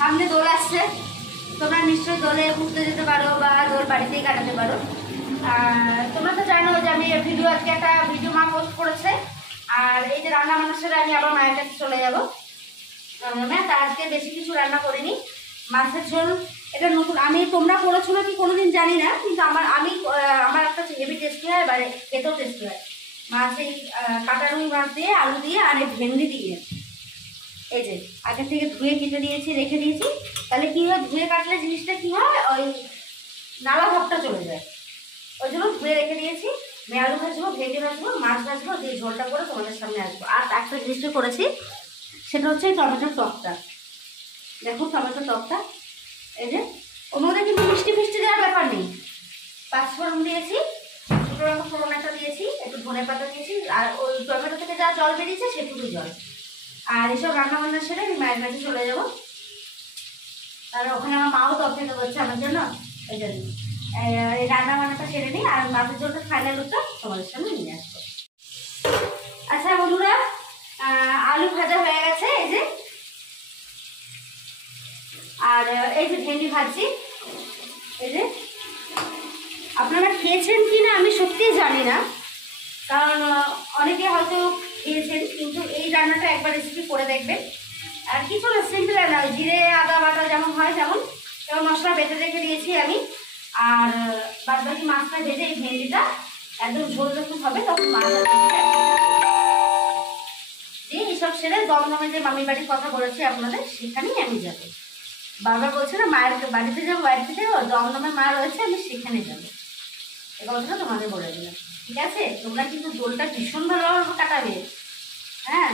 সামনে দোল আসছে, তোমরা নিশ্চয়ই দোলে ঘুরতে যেতে পারো বা দোল বাড়িতেই কাটাতে পারো। তোমরা তো জানো যে আমি ভিডিও আজকে একটা ভিডিও মা পোস্ট করেছে, আর এই যে রান্না বান্নার সাথে আমি আবার মায়ের কাছে চলে যাবো। তা আজকে বেশি কিছু রান্না করিনি, মাছের ঝোল। এটা নতুন, আমি তোমরা করেছো নাকি কোনোদিন জানি না, কিন্তু আমার একটা হেভি টেস্টি হয়, এবারে খেতেও টেস্টি হয়। মাছ এই কাটা রুই মাছ দিয়ে, আলু দিয়ে আর এই ভেন্ডি দিয়ে, এই যে আগে থেকে ধুয়ে কেটে দিয়েছি, রেখে দিয়েছি। তাহলে কি হয়, ধুয়ে কাটলে জিনিসটা কি হয়, ওই নালা ভাবটা চলে যায়, ওই জন্য ধুয়ে রেখে দিয়েছি। আমি আলু ভাজবো, ভেন্ডি ভাজবো, মাছ ভাজবো, দিয়ে ঝোলটা করে তোমাদের সামনে আসবো। আর একটা জিনিসটা করেছি, সেটা হচ্ছে এই টমেটোর টকটা। দেখো টমেটোর টকটা, এই যে ওর মধ্যে কিন্তু মিষ্টি ফিষ্টি দেওয়ার ব্যাপার নেই। পাঁচফোড়ন দিয়েছি, দুটো রকম ফোড়ন একটা দিয়েছি, একটু ধনে পাতা দিয়েছি, আর ওই টমেটো থেকে যা জল বেরিয়েছে সেটুকুই জল। আর এসব রান্না বান্না সেরে আমি মায়ের কাছে চলে যাবো। আর ওখানে আমার মাও তো অপেক্ষা করছে আমার জন্য, ওই জন্য এই রান্না বান্নাটা সেরে নিই, আর মাছের ঝোলটা ফাইনাল লুকটা তোমাদের সামনে নিয়ে আসবো। আচ্ছা বন্ধুরা, আলু ভাজা হয়ে গেছে এই যে, আর এই যে ভেন্ডি ভাজছি। এই যে আপনারা খেয়েছেন কি না আমি সত্যিই জানি না, কারণ অনেকে হয়তো খেয়েছেন, কিন্তু এই রান্নাটা একবার রেসিপি করে দেখবেন। আর কিছু না, সিম্পল রান্না, জিরে আদা বাটা যেমন হয় তেমন মশলা বেটে রেখে দিয়েছি আমি। আর বাদ বাকি মাছটা ভেজে এই ভেন্ডিটা একদম ঝোল যখন হবে তখন মাছটা দিয়ে এইসব সেরে দমদমে যে মামির বাড়ির কথা বলেছি আপনাদের, সেখানেই আমি যাবো। বাবা বলছে না মায়ের বাড়িতে যাবো, বাড়িতে যাবো, দমদমে মা রয়েছে, আমি সেখানে যাবো। এই কথাটা তোমাদের বলে দিলাম, ঠিক আছে? তোমরা কিন্তু দোলটা ভীষণ ভালোভাবে কাটাবে। হ্যাঁ,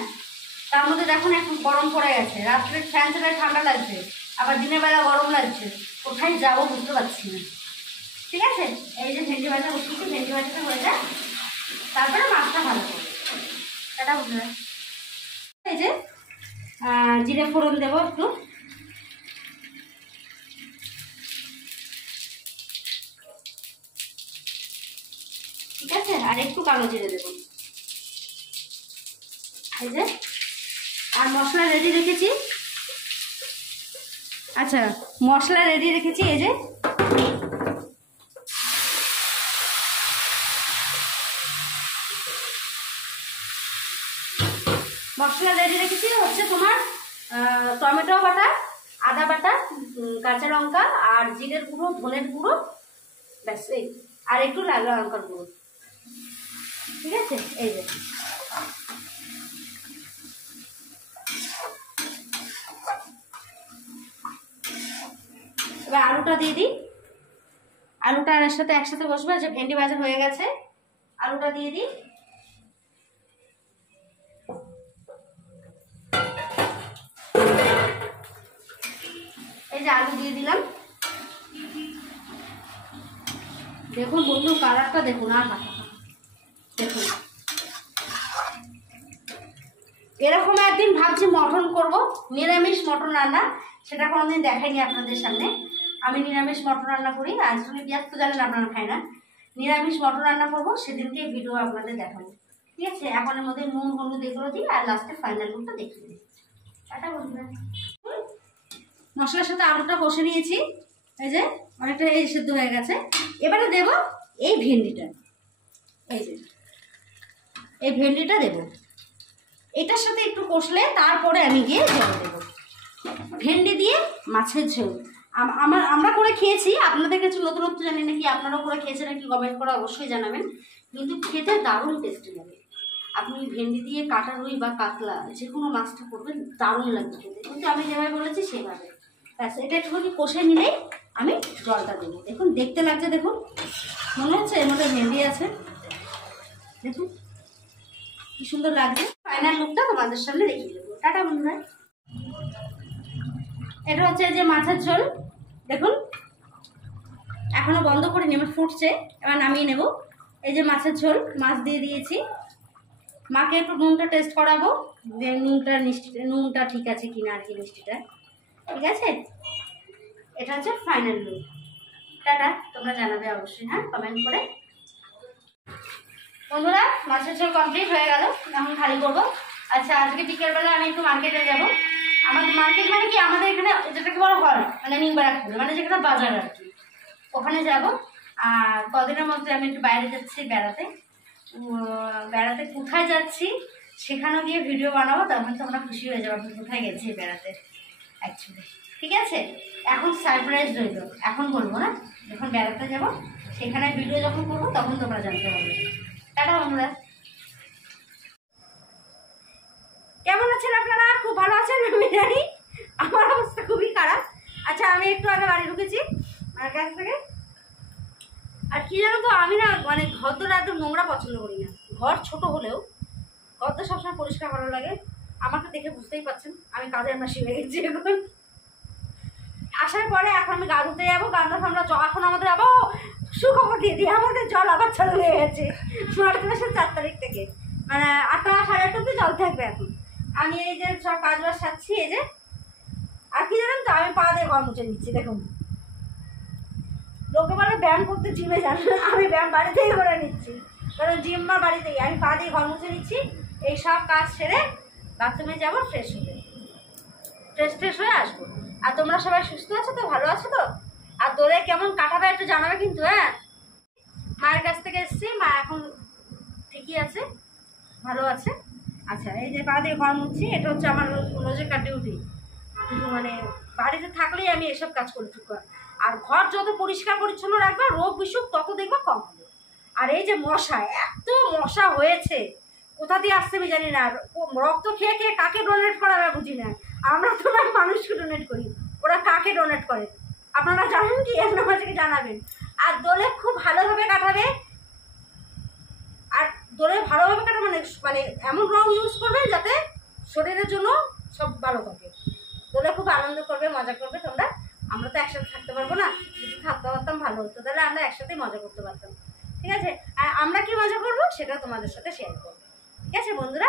তার মধ্যে দেখুন এখন গরম পড়ে গেছে, রাত্রে ফ্যান চালায় ঠান্ডা লাগছে, আবার দিনের বেলা গরম লাগছে, কোথায় যাবো বুঝতে পারছি না। ঠিক আছে, এই যে ভেন্ডি ভাজা বসিয়েছি, ভেন্ডি ভাজাটা হয়ে যায়, তারপরে মাছটা ভালো করবো। এটা বুঝলে, এই যে জিরে ফোড়ন দেবো একটু, ঠিক আছে, আর একটু কালো জিরে দেবো। এই যে আর মশলা রেডি রেখেছি। আচ্ছা, মশলা রেডি রেখেছি, এই যে মশলা রেডি রেখেছি হচ্ছে তোমার টমেটো বাটা, আদা বাটা, কাঁচা লঙ্কা, আর জিরের গুঁড়ো, ধনের গুঁড়ো, ব্যাস এই, আর একটু লাল লঙ্কার গুঁড়ো। ঠিক আছে, এই যে এবার আলুটা দিয়ে দিই। আলুটা এর সাথে একসাথে বসবে, যে ভেন্ডি ভাজা হয়ে গেছে, আলুটা দিয়ে দিই। এই যে আলু দিয়ে দিলাম। দেখুন বন্ধু, কালারটা দেখুন, আর দেখুন এরকম একদিন ভাবছি মটন করব, নিরামিষ মটন রান্না, সেটা কোনোদিন দেখাইনি আপনাদের সামনে। আমি নিরামিষ মটন রান্না করি, আজ তুমি পেঁয়াজ তো জানেন আপনারা খাই না, নিরামিষ মটন রান্না করবো, সেদিনকে ভিডিও আপনাদের দেখাবো। ঠিক আছে, এখন এর মধ্যে নুন হলুদ এগুলো দিই, আর লাস্টে ফাইনাল লুকটা দেখিয়ে দিই। এটা বন্ধুরা, মশলার সাথে আলুটা কষে নিয়েছি, এই যে অনেকটা এই সেদ্ধ হয়ে গেছে। এবারে দেব এই ভেন্ডিটা, এই যে এই ভেন্ডিটা দেব, এটার সাথে একটু কষলে তারপরে আমি গিয়ে জল দেবো। ভেন্ডি দিয়ে মাছের ঝোল আমরা করে খেয়েছি, আপনাদের কাছে নতুনত্ব জানি নাকি, আপনারাও করে খেয়েছেন নাকি কমেন্ট করে অবশ্যই জানাবেন। কিন্তু খেতে দারুণ টেস্টি লাগে। আপনি ভেন্ডি দিয়ে কাটা রুই বা কাতলা যে কোনো মাছটা করবেন, দারুণ লাগবে খেতে। কিন্তু আমি যেভাবে বলেছি সেভাবে, ব্যাস এটা একটুখানি কষে নিলেই আমি জলটা দেবো। দেখুন দেখতে লাগছে, দেখুন মনে হচ্ছে এর মধ্যে ভেন্ডি আছে, দেখুন কি সুন্দর লাগছে। ফাইনাল লুকটা তোমাদের সামনে দেখিয়ে দেবো। টাটা বন্ধুরা, এটা হচ্ছে যে মাছের ঝোল, দেখুন এখনো বন্ধ করিনি, আমার ফুটছে, এবার নামিয়ে নেব। এই যে মাছের ঝোল, মাছ দিয়ে দিয়েছি। মাকে একটু নুনটা টেস্ট করাবো, যে নুনটা ঠিক আছে কিনা, আর কি মিষ্টিটা ঠিক আছে। এটা হচ্ছে ফাইনাল লুক। টাটা, তোমরা জানাবে অবশ্যই, হ্যাঁ, কমেন্ট করে। বন্ধুরা, মাছের ঝোল কমপ্লিট হয়ে গেল, এখন খালি করবো। আচ্ছা, আজকে বিকেলবেলা আমি একটু মার্কেটে যাব, আমাদের মার্কেট মানে কি আমাদের এখানে যেটাকে বড় হল মানে নিউ ব্যারাকপুরে মানে যেখানে বাজার আর কি, ওখানে যাব। আর কদিনের মধ্যে আমি একটু বাইরে যাচ্ছি বেড়াতে। বেড়াতে কোথায় যাচ্ছি সেখানে গিয়ে ভিডিও বানাবো, তখন তোমরা খুশি হয়ে যাবো আমি কোথায় গেছি বেড়াতে অ্যাকচুয়ালি। ঠিক আছে, এখন সারপ্রাইজ রইল, এখন বলবো না, যখন বেড়াতে যাব সেখানে ভিডিও যখন করবো তখন তোমরা জানতে পারবে। টাটা বন্ধুরা, কেমন আছেন আপনারা? খুব ভালো আছেন আমি জানি, আমার অবস্থা খুবই খারাপ। আচ্ছা আমি একটু আগে বাড়ি ঢুকেছি আমার কাছ থেকে। আর কি জানো তো, আমি না মানে ঘরদোর একদম নোংরা পছন্দ করি না। ঘর ছোট হলেও ঘরদোর সবসময় পরিষ্কার ভালো লাগে। আমাকে দেখে বুঝতেই পারছেন আমি কাজের মাসি হয়ে গেছি এখন। আসার পরে এখন আমি গা ধুতে যাবো, গান্ডা ফান্ডা এখন আমাদের আবার সুখবর দিয়ে দিই, আমাদের জল আবার চালু হয়ে গেছে মার্চ মাসের 4 তারিখ থেকে, মানে 8টা 8:30তে জল থাকবে এখন। আমি এই যে সব কাজ বাজ সারছি এই যে। আর কি জানেন তো, আমি পা দিয়ে ঘর মুছে নিচ্ছি। দেখুন লোকে বলে ব্যায়াম করতে জিমে যান, আমি ব্যায়াম বাড়িতেই করে নিচ্ছি, কারণ জিম বা বাড়িতেই। আমি পা দিয়ে ঘর মুছে নিচ্ছি, এই সব কাজ সেরে বাথরুমে যাবো, ফ্রেশ হয়ে আসবো। আর তোমরা সবাই সুস্থ আছো তো, ভালো আছো তো? আর দোলে কেমন কাটাবে একটু জানাবে কিন্তু। হ্যাঁ, মায়ের কাছ থেকে এসেছি, মা এখন ঠিকই আছে, ভালো আছে। আচ্ছা এই যে পা দিয়ে ঘর মুছছি, এটা হচ্ছে আমার রোজকার ডিউটি। মানে বাড়িতে থাকলেই আমি এসব কাজ করি টুকু। আর ঘর যত পরিষ্কার পরিচ্ছন্ন রাখবে রোগ বিসুখ তত দেখবে কম হবে। আর এই যে মশা, এত মশা হয়েছে, কোথা দিয়ে আসছে আমি জানি না। রক্ত খেয়ে খেয়ে কাকে ডোনেট করা হবে বুঝি না। আমরা তো মানুষকে ডোনেট করি, ওরা কাকে ডোনেট করে আপনারা জানেন কি? আমাদেরকে জানাবেন। আর দোলে খুব ভালোভাবে কাটাবে। আর দোলে ভালোভাবে কাটা মানে মানে এমন রং ইউজ করবে যাতে শরীরের জন্য সব ভালো থাকে। দোলে খুব আনন্দ করবে, মজা করবে তোমরা। আমরা তো একসাথে থাকতে পারবো না, যদি থাকতে পারতাম ভালো হতো, তাহলে আমরা একসাথেই মজা করতে পারতাম। ঠিক আছে, আর আমরা কি মজা করবো সেটা তোমাদের সাথে শেয়ার করবো। ঠিক আছে বন্ধুরা,